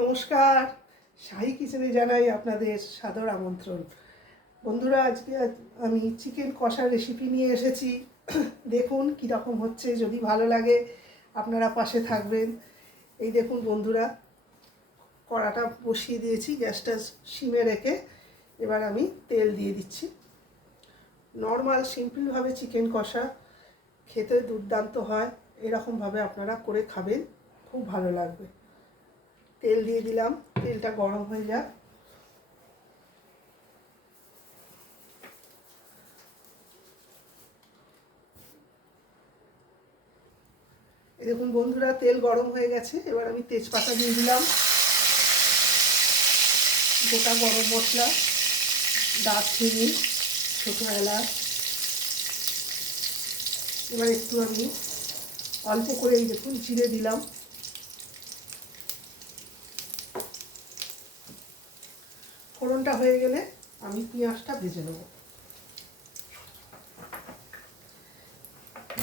নমস্কার, শাহী কিচেনে জানাই আপনাদের সাদর আমন্ত্রণ। বন্ধুরা, আজকে আমি চিকেন কষার রেসিপি নিয়ে এসেছি। দেখুন কীরকম হচ্ছে, যদি ভালো লাগে আপনারা পাশে থাকবেন। এই দেখুন বন্ধুরা, কড়াটা বসিয়ে দিয়েছি, গ্যাসটা সিমে রেখে এবার আমি তেল দিয়ে দিচ্ছি। নর্মাল সিম্পলভাবে চিকেন কষা খেতে দুর্দান্ত হয়, এরকমভাবে আপনারা করে খাবেন, খুব ভালো লাগবে। তেল দিয়ে দিলাম, তেলটা গরম হয়ে যাক। এই দেখুন বন্ধুরা, তেল গরম হয়ে গেছে। এবার আমি তেজপাতা দিয়ে দিলাম, গোটা গরম মশলা, দারচিনি, ছোটো এলাচ। এবার একটু আমি অল্প করেই দেখুন জিরে দিলাম। ফোড়নটা হয়ে গেলে আমি পেঁয়াজটা ভেজে নেব।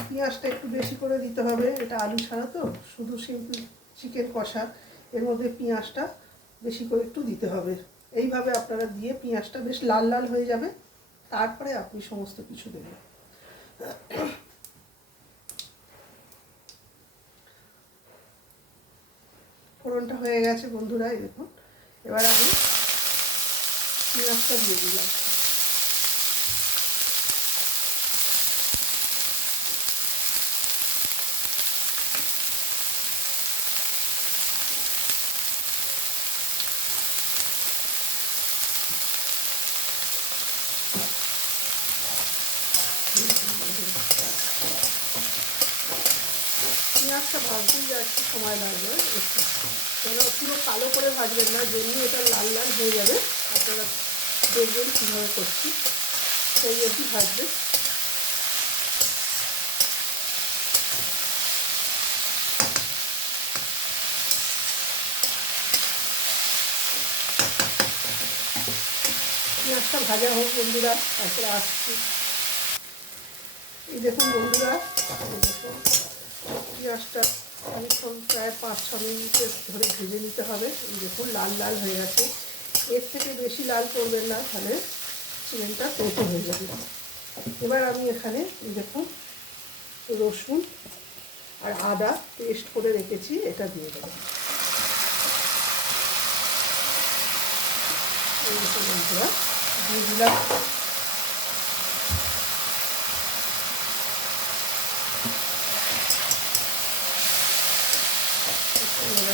পেঁয়াজটা একটু বেশি করে দিতে হবে, এটা আলু ছাড়া তো, শুধু সিম্পল চিকেন কষা, এর মধ্যে পেঁয়াজটা বেশি করে একটু দিতে হবে। এইভাবে আপনারা দিয়ে পেঁয়াজটা বেশ লাল লাল হয়ে যাবে, তারপরে আপনি সমস্ত কিছু দেবেন। ফোড়নটা হয়ে গেছে বন্ধুরা, এই দেখুন। এবার আমি পেঁয়াজটা দিয়ে দিলাম। পেঁয়াজটা ভাজতেই যা একটু সময় লাগবে, একটু কেন পুরো কালো করে ভাজবেন না, যেমনি এটা লাল লাল হয়ে যাবে আপনারা দেখবেন কীভাবে করছি, সেই অবধি ভাজবেন। পেঁয়াজটা ভাজা হোক বন্ধুরা, তারপরে আসছি। এই দেখুন বন্ধুরা, এই দেখুন পেঁয়াজটা অনেকক্ষণ প্রায় 5-6 মিনিটের ধরে ভেজে নিতে হবে। এই দেখুন লাল লাল হয়ে গেছে। এর থেকে বেশি লাল করবেন না, তাহলে চিকেনটা তেতো হয়ে যাবে। এবার আমি এখানে এই দেখুন রসুন আর আদা পেস্ট করে রেখেছি, এটা দিয়ে দেবো। এই দেখুন বন্ধুরা, দিয়ে দিলাম।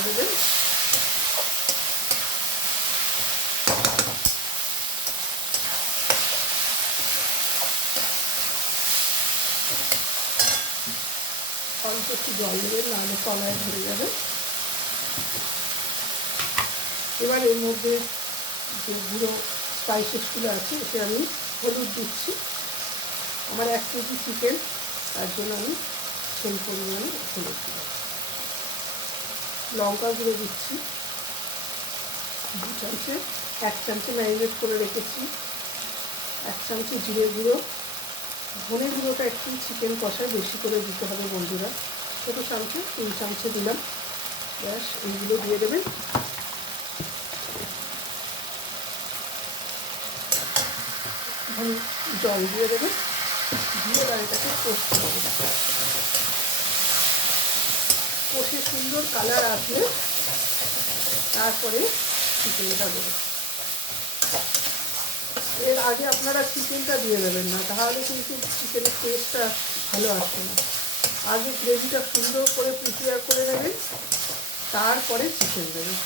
দেবেন অল্প একটু জল দেবেন, নাহলে তলায় ধরে যাবে। এবার এর মধ্যে যে গুঁড়ো স্পাইসেসগুলো আছে, এতে আমি হলুদ দিচ্ছি। আমার 1 কেজি চিকেন, তার জন্য আমি সেই পরিমাণে হলুদ দিলাম। লঙ্কা গুঁড়ো দিচ্ছি 2 চামচে, 1 চামচে ম্যারিনেট করে রেখেছি, 1 চামচে জিরে গুঁড়ো। ধনে গুঁড়োটা একটু চিকেন কষায় বেশি করে দিতে হবে বন্ধুরা, ছোটো চামচে 3 চামচে দিলাম। ব্যাস, এইগুলো দিয়ে দেবেন। এখানে জল দিয়ে দেবেন, দিয়ে এবার এটাকে কষতে হবে। কষে সুন্দর কালার আসলে তারপরে চিকেনটা দেবেন। এর আগে আপনারা চিকেনটা দিয়ে দেবেন না, তাহলে কিন্তু চিকেনের টেস্টটা ভালো আসবে না। আগে গ্রেভিটা সুন্দর করে প্রিপেয়ার করে নেবেন, তারপরে চিকেন দেবেন।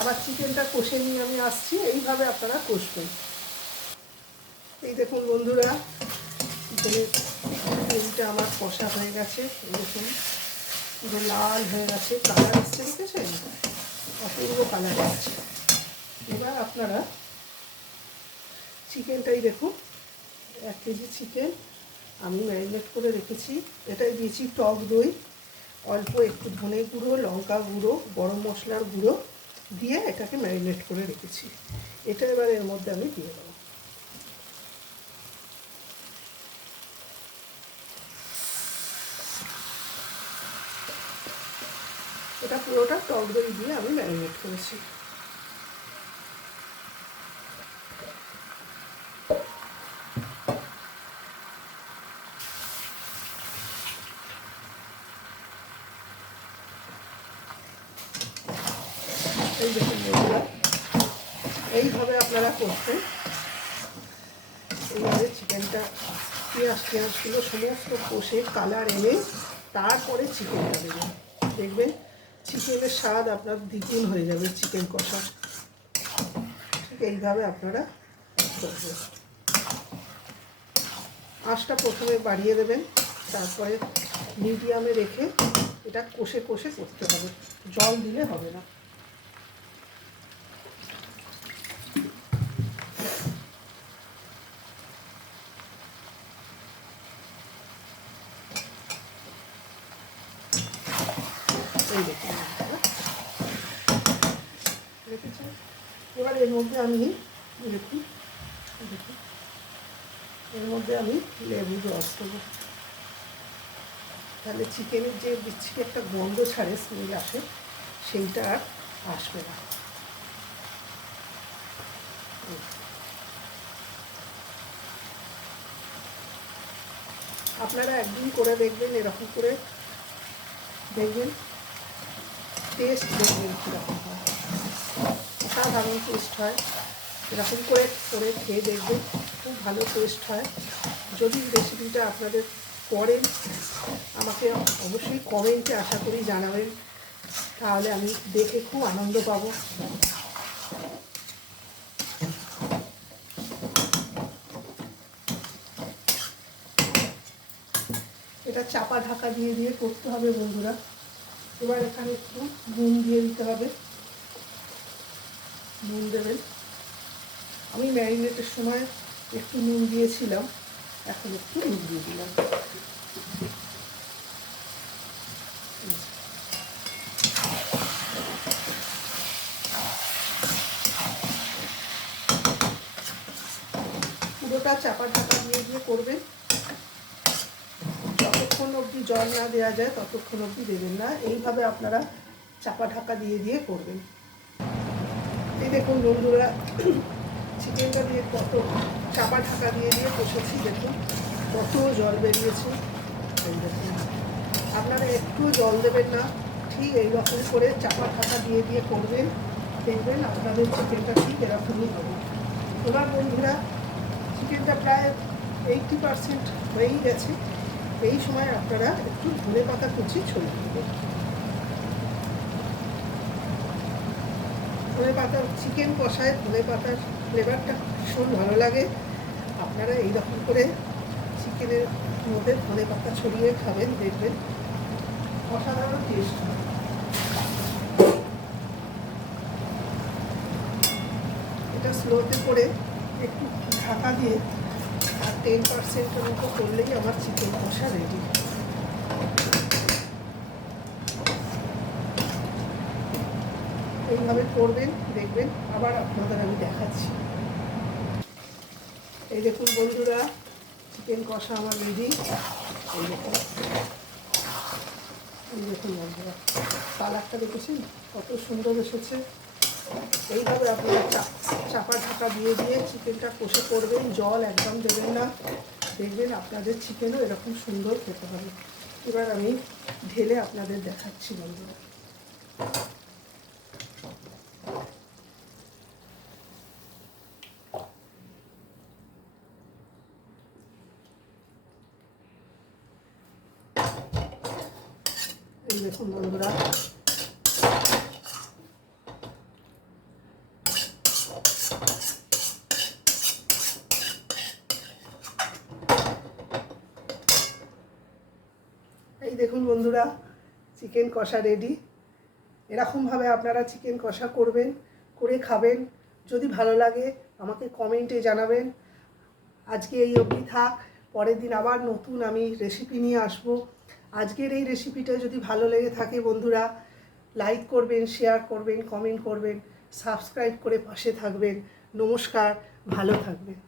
আবার চিকেনটা কষে নিয়ে আমি আসছি, এইভাবে আপনারা কষবেন। এই দেখুন বন্ধুরা, চিকেনের গ্রেভিটা আমার কষা হয়ে গেছে। এই দেখুন পুরো লাল হয়ে গেছে, কালার এসছে, দেখেছেন? অপূর্ব কালার এসছে। এবার আপনারা চিকেনটাই দেখুন, 1 কেজি চিকেন আমি ম্যারিনেট করে রেখেছি। এটাই দিয়েছি টক দই, অল্প একটু ধনে গুঁড়ো, লঙ্কা গুঁড়ো, গরম মশলার গুঁড়ো দিয়ে এটাকে ম্যারিনেট করে রেখেছি। এটা এবার এর মধ্যে আমি দিয়ে দেবো। এটা পুরোটা টক দই দিয়ে আমি ম্যারিনেট করেছি। এই দেখুন বন্ধুরা, এইভাবে আপনারা করতেন। এইভাবে চিকেনটা পেঁয়াজগুলো সমস্ত কষে কালার এনে তারপরে চিকেনটা দেবেন। দেখবেন চিকেনের স্বাদ আপনার দ্বিগুণ হয়ে যাবে চিকেন কষা। ঠিক এইভাবে আপনারা করবেন। আঁচটা প্রথমে বাড়িয়ে দেবেন, তারপরে মিডিয়ামে রেখে এটা কষে কষে করতে হবে, জল দিলে হবে না। এই দেখুন রেখেছেন। এবার এর মধ্যে আমি দেখুন এর মধ্যে আমি লেবু রস দেবো। তাহলে চিকেনের যে বিচ্ছিরি একটা গন্ধ ছাড়ে, স্মেল আসে, সেইটা আর আসবে না। আপনারা একদিন করে দেখবেন, এরকম করে দেখবেন, টেস্ট দেখবেন কীরকম হয়। অসাধারণ টেস্ট হয়। এরকম করে করে খেয়ে দেখবেন, খুব ভালো টেস্ট হয়। যদি রেসিপিটা আপনাদের করেন আমাকে অবশ্যই কমেন্টে আশা করি জানাবেন, তাহলে আমি দেখে খুব আনন্দ পাবো। এটা চাপা ঢাকা দিয়ে দিয়ে করতে হবে বন্ধুরা। এবার এখানে একটু নুন দিয়ে দিতে হবে। নুন দেবেন। আমি ম্যারিনেটের সময় একটু নুন দিয়েছিলাম, এখন একটু নুন দিয়ে দিলাম। পুরোটা চাপা ঢাকা দিয়ে দিয়ে করবেন। যতক্ষণ অবধি জল না দেওয়া যায় ততক্ষণ অবধি দেবেন না। এইভাবে আপনারা চাপা ঢাকা দিয়ে দিয়ে করবেন। এই দেখুন বন্ধুরা, চিকেনটা দিয়ে কত চাপা ঢাকা দিয়ে দিয়ে কষেছি, দেখুন কত জল বেরিয়েছে। এই দেখুন, আপনারা একটু জল দেবেন না, ঠিক এইরকম করে চাপা ঢাকা দিয়ে দিয়ে করবেন, দেখবেন আপনাদের চিকেনটা ঠিক এরকমই হবে। এবার বন্ধুরা, চিকেনটা প্রায় 80% হয়েই গেছে। এই সময় আপনারা একটু ধনে পাতা কুচি ছড়িয়ে দেবেন। ধনে পাতা, চিকেন কষায় ধনে পাতার ফ্লেভারটা ভীষণ ভালো লাগে। আপনারা এইরকম করে চিকেনের মধ্যে ধনে পাতা ছড়িয়ে খাবেন, দেখবেন অসাধারণ টেস্ট হয়। এটা স্লোতে করে একটু ঢাকা দিয়ে আর 10%-এর মতো করলেই আমার চিকেন কষা রেডি। এইভাবে করবেন, দেখবেন। আবার আপনাদের আমি দেখাচ্ছি। এই দেখুন বন্ধুরা, চিকেন কষা আমার রেডি। এই দেখুন, এই দেখুন বন্ধুরা, কালারটা দেখেছেন কত সুন্দর এসেছে। এইভাবে আপনারা চাপা ঢাকা দিয়ে দিয়ে চিকেনটা কষে করবেন, জল একদম দেবেন না, দেখবেন আপনাদের চিকেনও এরকম সুন্দর খেতে হবে। এবার আমি ঢেলে আপনাদের দেখাচ্ছি বন্ধুরা। এই দেখুন বন্ধুরা, এই দেখুন বন্ধুরা, চিকেন কষা রেডি। এরকমভাবে আপনারা চিকেন কষা করবেন, করে খাবেন। যদি ভালো লাগে আমাকে কমেন্টে জানাবেন। আজকে এই অবধি থাক, পরের দিন আবার নতুন আমি রেসিপি নিয়ে আসবো। আজকের এই রেসিপিটা যদি ভালো লেগে থাকে বন্ধুরা, লাইক করবেন, শেয়ার করবেন, কমেন্ট করবেন, সাবস্ক্রাইব করে পাশে থাকবেন। নমস্কার, ভালো থাকবেন।